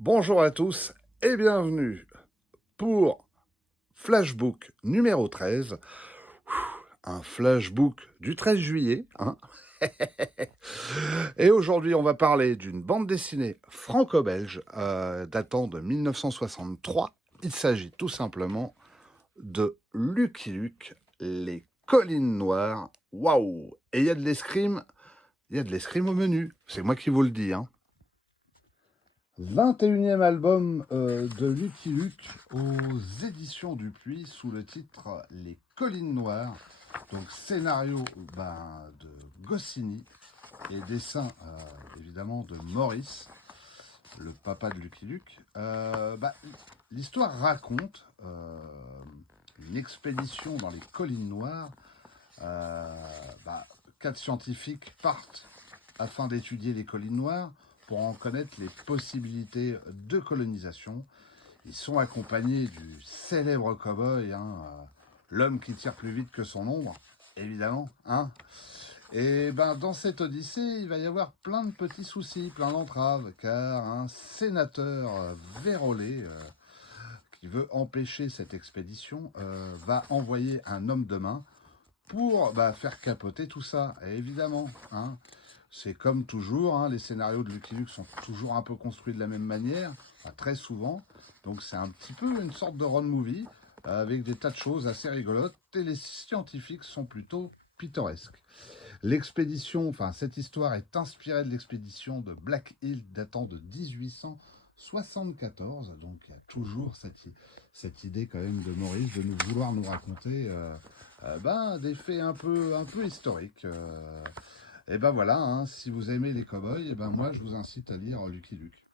Bonjour à tous et bienvenue pour Flashbook numéro 13. Un flashbook du 13 juillet. Hein. Et aujourd'hui, on va parler d'une bande dessinée franco-belge datant de 1963. Il s'agit tout simplement de Lucky Luke, les collines noires. Waouh! Et il y a de l'escrime, au menu. C'est moi qui vous le dis, hein. 21e album de Lucky Luke aux éditions Dupuis sous le titre Les Collines Noires. Donc scénario de Goscinny et dessin évidemment de Maurice, le papa de Lucky Luke. L'histoire raconte une expédition dans les Collines Noires. Euh, Quatre scientifiques partent afin d'étudier les collines noires pour en connaître les possibilités de colonisation. Ils sont accompagnés du célèbre cow-boy, l'homme qui tire plus vite que son ombre, évidemment. Et dans cette odyssée, il va y avoir plein de petits soucis, plein d'entraves, car un sénateur vérolé qui veut empêcher cette expédition va envoyer un homme de main pour faire capoter tout ça. Et évidemment, c'est comme toujours, les scénarios de Lucky Luke sont toujours un peu construits de la même manière, très souvent. Donc c'est un petit peu une sorte de road movie avec des tas de choses assez rigolotes. Et les scientifiques sont plutôt pittoresques. L'expédition, cette histoire est inspirée de l'expédition de Black Hill datant de 1874. Donc il y a toujours cette idée quand même de Maurice de vouloir nous raconter des faits un peu historiques. Et voilà, si vous aimez les cow-boys, moi je vous incite à lire Lucky Luke.